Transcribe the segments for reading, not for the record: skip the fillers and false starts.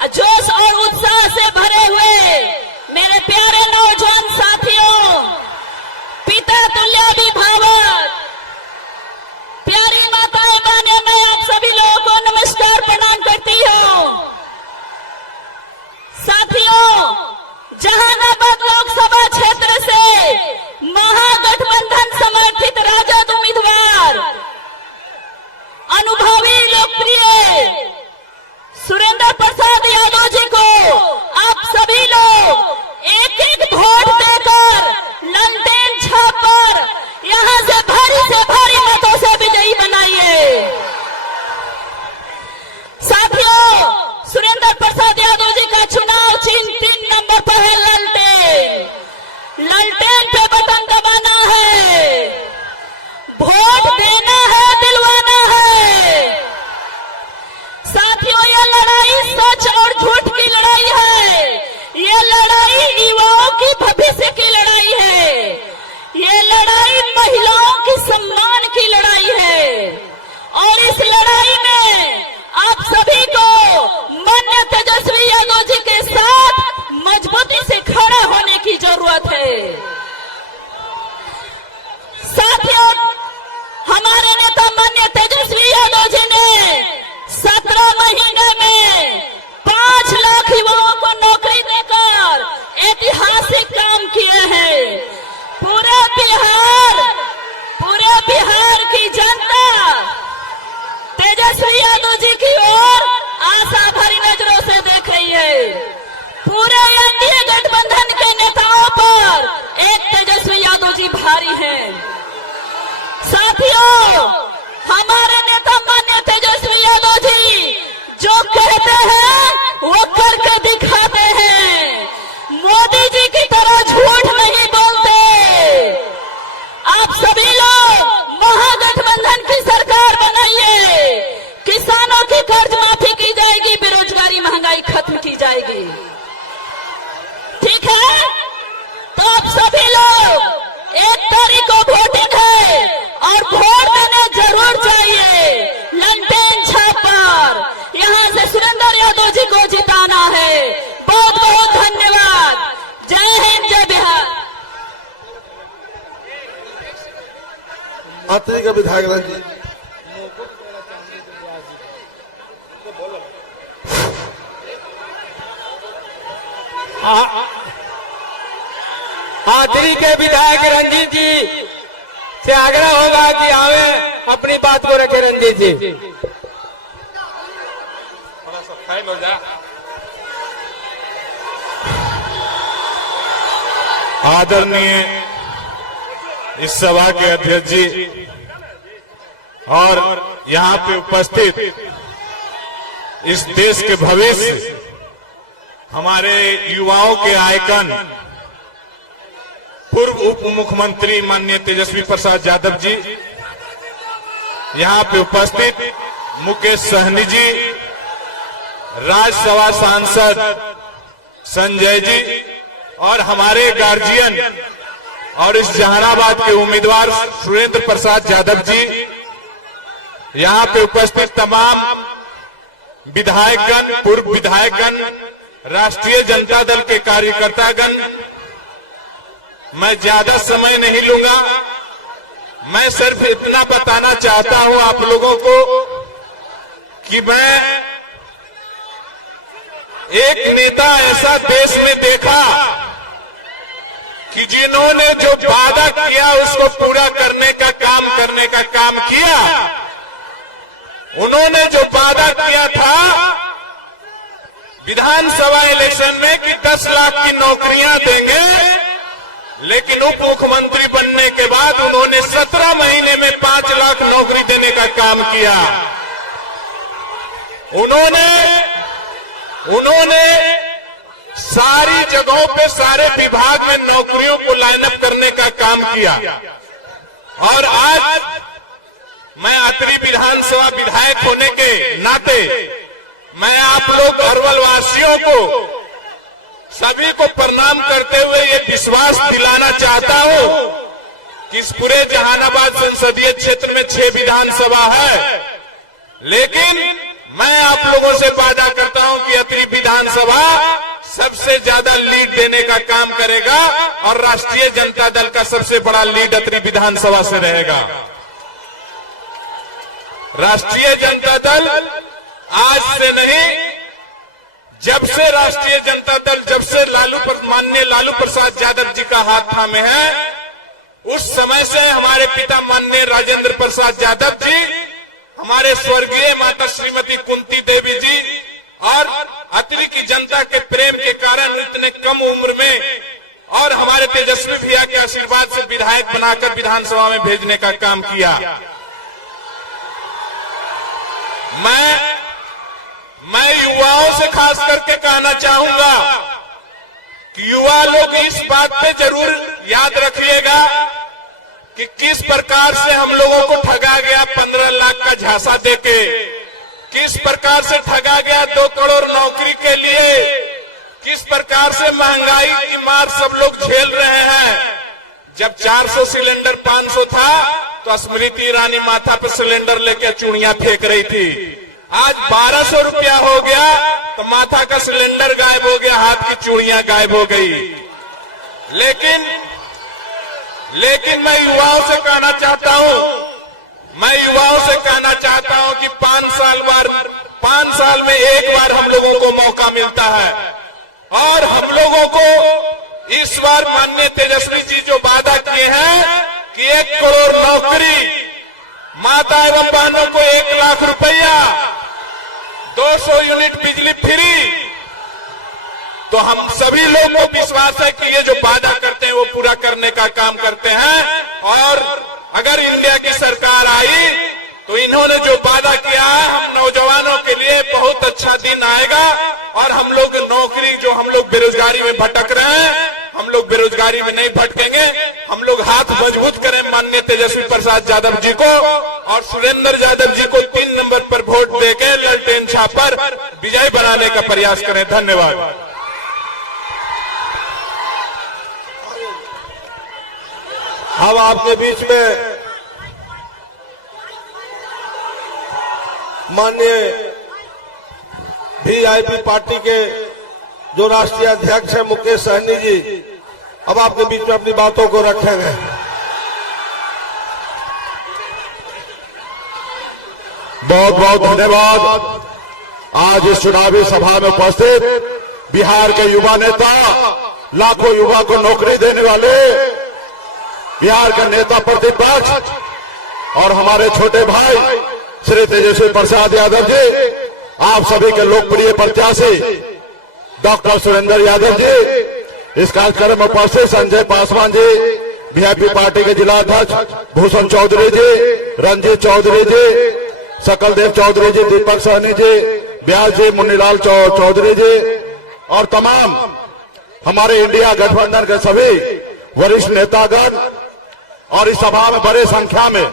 जोश और उत्साह से भरे हुए मेरे प्यारे नौजवान साथियों, पिता तुल्य अभिभावक, प्यारी माताएं बहनें, मैं आप सभी लोगों को नमस्कार प्रणाम करती हूँ। साथियों, जहानाबाद लोकसभा क्षेत्र से महागठबंधन समर्थित राजद उम्मीदवार अनुभवी लोकप्रिय सुरेंद्र प्रसाद यादव जी को आप सभी लोग एक एक वोट देकर ललटेन छाप पर यहां से भारी मतों से विजयी बनाइए। साथियों, सुरेंद्र प्रसाद यादव जी का चुनाव चिन्ह 3 नंबर पर है ललटेन। ललटेन पे बटन दबाना है, वोट देना है, दिलवाना है। साथियों, ये लड़ाई सच और झूठ की लड़ाई है। ये लड़ाई युवाओं की भविष्य की लड़ाई है। ये लड़ाई महिलाओं की सम्मान की लड़ाई है। और इस लड़ाई में आप सभी को माननीय तेजस्वी यादव जी के साथ मजबूती से खड़ा होने की जरूरत है। साथियों, हमारे नेता माननीय तेजस्वी यादव जी ने 17 महीने में 5 लाख युवाओं को नौकरी देकर ऐतिहासिक काम किए हैं। पूरे बिहार की जनता तेजस्वी यादव जी की ओर आशा भरी नजरों से देख रही है। पूरे एनडीए गठबंधन के नेताओं पर एक तेजस्वी यादव जी भारी हैं। साथियों, हमारे नेता माननीय तेजस्वी यादव जी जो कहते हैं वो करके दिखाते हैं। मोदी जी की तरह झूठ नहीं बोलते। आप सभी लोग महागठबंधन की सरकार बनाइए। किसानों की कर्ज माफी की जाएगी, बेरोजगारी महंगाई खत्म की जाएगी। ठीक है, तो आप सभी लोग 1 तारीख को वोटिंग है और वोट देने जरूर चाहिए। ललटेन छाप पर यहाँ से सुरेंद्र यादव जी को जिताना है। बहुत बहुत धन्यवाद। जय हिंद, जय बिहार। मात्री का विधायक जी, आखिरी के विधायक रंजीत जी से आग्रह होगा कि आवे अपनी बात को रखे। रंजीत जी थोड़ा सा फाइल हो जा। आदरणीय इस सभा के अध्यक्ष जी और यहाँ पे उपस्थित इस देश के भविष्य, हमारे युवाओं के आइकन, पूर्व उप मुख्यमंत्री माननीय तेजस्वी प्रसाद यादव जी, यहाँ पे उपस्थित मुकेश सहनी जी, राज्यसभा सांसद संजय जी और हमारे गार्जियन और इस जहानाबाद के उम्मीदवार सुरेंद्र प्रसाद यादव जी, यहाँ पे उपस्थित तमाम विधायकगण, पूर्व विधायकगण, राष्ट्रीय जनता दल के कार्यकर्तागण, मैं ज्यादा समय नहीं लूंगा। मैं सिर्फ इतना बताना चाहता हूं आप लोगों को कि मैं एक नेता ऐसा देश में देखा कि जिन्होंने जो वादा किया उसको पूरा करने का काम किया। उन्होंने जो वादा किया था विधानसभा इलेक्शन में कि 10 लाख की नौकरियां देंगे, लेकिन उप मुख्यमंत्री बनने के बाद उन्होंने 17 महीने में 5 लाख नौकरी देने का काम किया। उन्होंने सारी जगहों पे, सारे विभाग में नौकरियों को लाइनअप करने का काम किया। और आज मैं अत्रि विधानसभा विधायक होने के नाते मैं आप लोग अरवल वासियों को सभी को प्रणाम करते हुए ये विश्वास दिलाना चाहता हूं कि इस पूरे जहानाबाद संसदीय क्षेत्र में 6 विधानसभा है, लेकिन मैं आप लोगों से वादा करता हूं कि अत्रि विधान और राष्ट्रीय जनता दल का सबसे बड़ा लीड अतरी विधानसभा से रहेगा। राष्ट्रीय जनता दल आज से नहीं, जब से राष्ट्रीय जनता दल, जब से माननीय लालू प्रसाद यादव जी का हाथ थामे है, उस समय से हमारे पिता माननीय राजेंद्र प्रसाद यादव जी, हमारे स्वर्गीय माता श्रीमती कुंती देवी जी और अतरी की जनता के प्रेम के कारण इतने कम उम्र में और हमारे तेजस्वी भैया के आशीर्वाद से विधायक बनाकर विधानसभा में भेजने का काम किया। मैं युवाओं से खास करके कहना चाहूंगा कि युवा लोग इस बात पे जरूर याद रखिएगा कि किस प्रकार से हम लोगों को ठगा गया 15 लाख का झांसा देके, किस प्रकार से ठगा गया 2 करोड़ नौकरी के लिए, किस प्रकार से महंगाई की मार सब लोग झेल रहे हैं। जब 400 सिलेंडर 500 था तो स्मृति ईरानी माथा पे सिलेंडर लेके चूड़ियां फेंक रही थी। आज 1200 रुपया हो गया तो माथा का सिलेंडर गायब हो गया, हाथ की चूड़ियां गायब हो गई। लेकिन मैं युवाओं से कहना चाहता हूं कि 5 साल में एक बार हम लोगों को मौका मिलता है और हम लोगों को इस बार माननीय तेजस्वी जी जो वादा किए हैं कि 1 करोड़ नौकरी, माता एवं बहनों को 1 लाख रुपया, 200 यूनिट बिजली फ्री, तो हम सभी लोगों को विश्वास है कि ये जो वादा करते हैं वो पूरा करने का काम करते हैं। और अगर इंडिया की सरकार आई तो इन्होंने जो वादा किया है, हम नौजवानों के लिए बहुत अच्छा दिन आएगा और हम लोग नौकरी, जो हम लोग बेरोजगारी में भटक रहे हैं, हम लोग बेरोजगारी में नहीं भटकेंगे। हम लोग हाथ मजबूत करें माननीय तेजस्वी प्रसाद यादव जी को और सुरेंद्र यादव जी को 3 नंबर पर वोट देके ललटेन छापर विजयी बनाने का प्रयास करें। धन्यवाद। अब आपके बीच में माननीय वीआईपी पार्टी के जो राष्ट्रीय अध्यक्ष है मुकेश सहनी जी, अब आपके बीच में अपनी बातों को रखेंगे। बहुत बहुत धन्यवाद। आज इस चुनावी सभा में उपस्थित बिहार के युवा नेता, लाखों युवा को नौकरी देने वाले बिहार का नेता प्रतिपक्ष और हमारे छोटे भाई श्री तेजस्वी प्रसाद यादव जी, आप सभी के लोकप्रिय प्रत्याशी डॉक्टर सुरेंद्र यादव जी, इस कार्यक्रम में उपस्थित संजय पासवान जी, वीआईपी पार्टी के जिला अध्यक्ष भूषण चौधरी जी, रंजीत चौधरी जी, सकलदेव चौधरी जी, दीपक सहनी जी, व्यास जी, मुन्नीलाल चौधरी जी और तमाम हमारे इंडिया गठबंधन के सभी वरिष्ठ नेतागण और इस सभा में बड़े संख्या में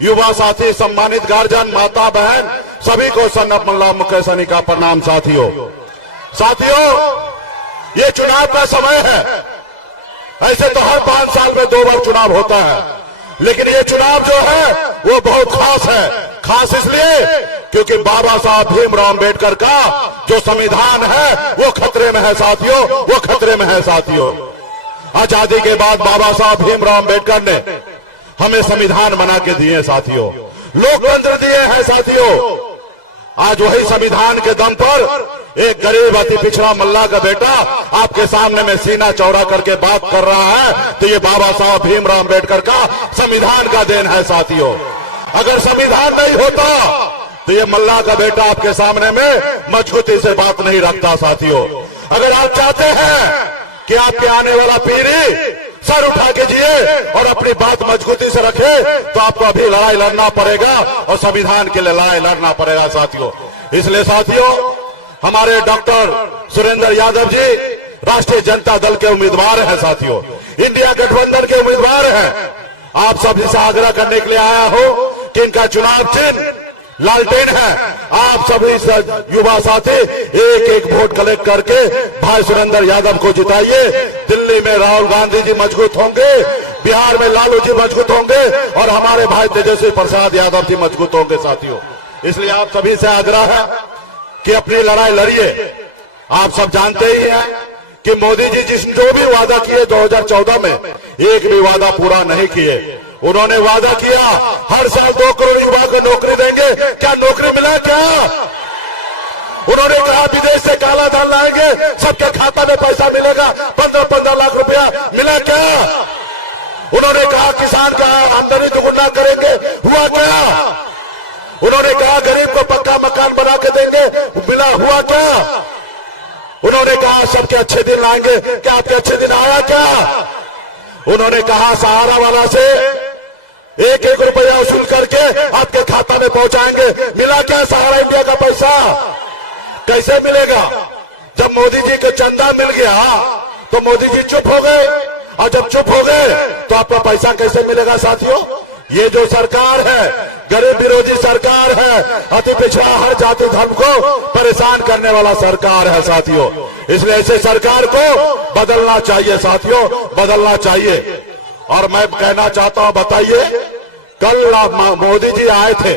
युवा साथी, सम्मानित गार्जियन, माता बहन, सभी को सन्नत मल्ला मुकेश सहनी का प्रणाम। साथियों, ये चुनाव का समय है। ऐसे तो हर 5 साल में 2 बार चुनाव होता है, लेकिन ये चुनाव जो है वो बहुत खास है। खास इसलिए क्योंकि बाबा साहब भीमराव अम्बेडकर का जो संविधान है वो खतरे में है साथियों, वो खतरे में है साथियों। आजादी के बाद बाबा साहब भीमराव अम्बेडकर ने हमें संविधान बना के दिए साथियों, लोकतंत्र दिए हैं साथियों। आज वही संविधान के दम पर एक गरीब अति पिछड़ा मल्ला का बेटा आपके सामने में सीना चौड़ा करके बात कर रहा है, तो ये बाबा साहब भीमराव अम्बेडकर का संविधान का देन है साथियों। अगर संविधान नहीं होता तो ये मल्ला का बेटा आपके सामने में मजबूती से बात नहीं रखता साथियों। अगर आप चाहते हैं कि आपके आने वाला पीढ़ी सर उठा के जिए और अपनी बात मजबूती से रखे, तो आपको अभी लड़ाई लड़ना पड़ेगा और संविधान के लिए लड़ाई लड़ना पड़ेगा साथियों। इसलिए साथियों, हमारे डॉक्टर सुरेंद्र यादव जी राष्ट्रीय जनता दल के उम्मीदवार हैं साथियों, इंडिया गठबंधन के उम्मीदवार हैं। आप सभी से आग्रह करने के लिए आया हो कि इनका चुनाव चिन्ह लालटेन है। आप सभी युवा साथी एक एक वोट कलेक्ट करके भाई सुरेंद्र यादव को जिताइए। दिल्ली में राहुल गांधी जी मजबूत होंगे, बिहार में लालू जी मजबूत होंगे और हमारे भाई तेजस्वी प्रसाद यादव जी मजबूत होंगे साथियों। इसलिए आप सभी से आग्रह है कि अपनी लड़ाई लड़िए। आप सब जानते ही हैं कि मोदी जी जिस जो भी वादा किए 2014 में, एक भी वादा पूरा नहीं किए। उन्होंने वादा किया हर साल 2 करोड़ युवा को नौकरी देंगे, क्या नौकरी मिला क्या? उन्होंने कहा विदेश से काला धन लाएंगे, सबके खाता में पैसा मिलेगा, 15-15 लाख रुपया मिला क्या? उन्होंने कहा किसान का आमदनी दुगुना करेंगे, हुआ क्या? उन्होंने कहा गरीब को पक्का मकान बना के देंगे, मिला, हुआ क्या? उन्होंने कहा सबके अच्छे दिन लाएंगे, क्या आपके अच्छे दिन आया क्या? उन्होंने कहा सहारा वाला से 1-1 रुपया वसूल करके आपके खाता में पहुंचाएंगे, मिला क्या सहारा इंडिया का पैसा? कैसे मिलेगा? जब मोदी जी को चंदा मिल गया तो मोदी जी चुप हो गए, और जब चुप हो गए तो आपका पैसा कैसे मिलेगा? साथियों, ये जो सरकार है गरीब विरोधी सरकार है, अति पिछड़ा हर जाति धर्म को परेशान करने वाला सरकार है साथियों। इसलिए ऐसे सरकार को बदलना चाहिए साथियों, बदलना चाहिए। और मैं कहना चाहता हूं, बताइए, कल मोदी जी आए थे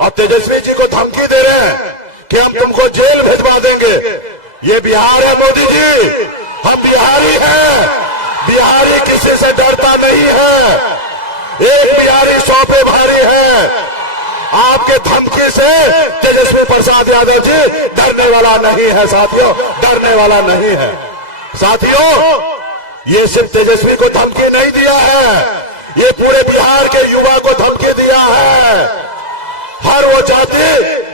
और तेजस्वी जी को धमकी दे रहे हैं कि हम तुमको जेल भिजवा देंगे। ये बिहार है मोदी जी, हम बिहारी हैं, बिहारी किसी से डरता नहीं है, एक बिहारी 100 पे भारी है। आपके धमकी से तेजस्वी प्रसाद यादव जी डरने वाला नहीं है साथियों, डरने वाला नहीं है साथियों। ये सिर्फ तेजस्वी को धमकी नहीं दिया है, ये पूरे बिहार के युवा को धमकी दिया है। हर वो जाति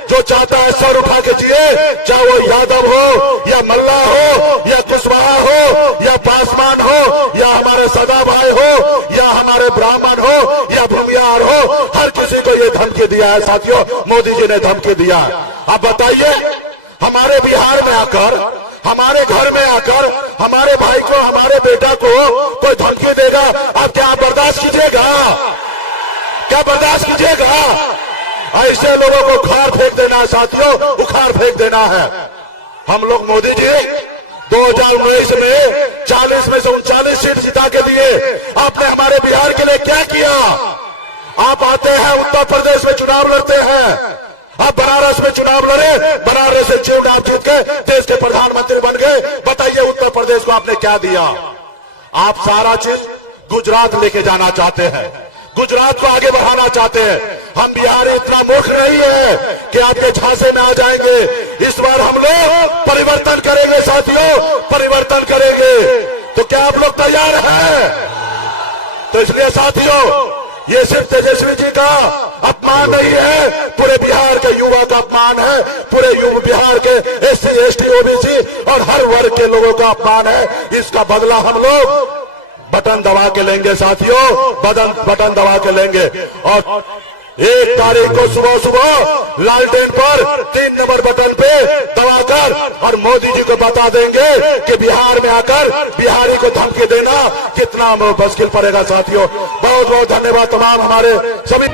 जो चाहता है सर उठा के जिए, चाहे वो यादव हो या मल्ला हो या कुशवाहा हो या पासवान हो या हमारे सदा भाई हो या हमारे ब्राह्मण हो या भूमियार हो, हर किसी को ये धमकी दिया है साथियों, मोदी जी ने धमकी दिया। अब बताइए, हमारे बिहार में आकर, हमारे घर में आकर हमारे भाई को, हमारे बेटा को कोई धमकी देगा, आप क्या बर्दाश्त कीजिएगा? क्या बर्दाश्त कीजिएगा? ऐसे लोगों को उखाड़ फेंक देना साथियों, उखाड़ फेंक देना है। हम लोग मोदी जी 2019 में 40 में से 39 सीट जिता के दिए, आपने हमारे बिहार के लिए क्या किया? आप आते हैं उत्तर प्रदेश में चुनाव लड़ते हैं, आप बनारस में चुनाव लड़े, बनारस से चुनाव जीत के देश के प्रधानमंत्री बन गए। बताइए उत्तर प्रदेश को आपने क्या दिया? आप सारा चीज गुजरात लेके जाना चाहते हैं, गुजरात को आगे बढ़ाना चाहते हैं। हम बिहारी इतना मूर्ख नहीं है कि आपके झांसे में आ जाएंगे। इस बार हम लोग परिवर्तन करेंगे साथियों, परिवर्तन करेंगे। तो क्या आप लोग तैयार हैं? तो इसलिए साथियों, ये सिर्फ तेजस्वी जी का अपमान नहीं है, पूरे बिहार के युवा का अपमान है, पूरे बिहार के SC, ST, OBC और हर वर्ग के लोगों का अपमान है। इसका बदला हम लोग बटन दबा के लेंगे साथियों, बटन दबा के लेंगे। और 1 तारीख को सुबह सुबह लालटेन पर 3 नंबर बटन पे दबाकर और मोदी जी को बता देंगे कि बिहार में आकर बिहारी को धमकी देना कितना मुश्किल पड़ेगा साथियों। बहुत बहुत धन्यवाद तमाम हमारे सभी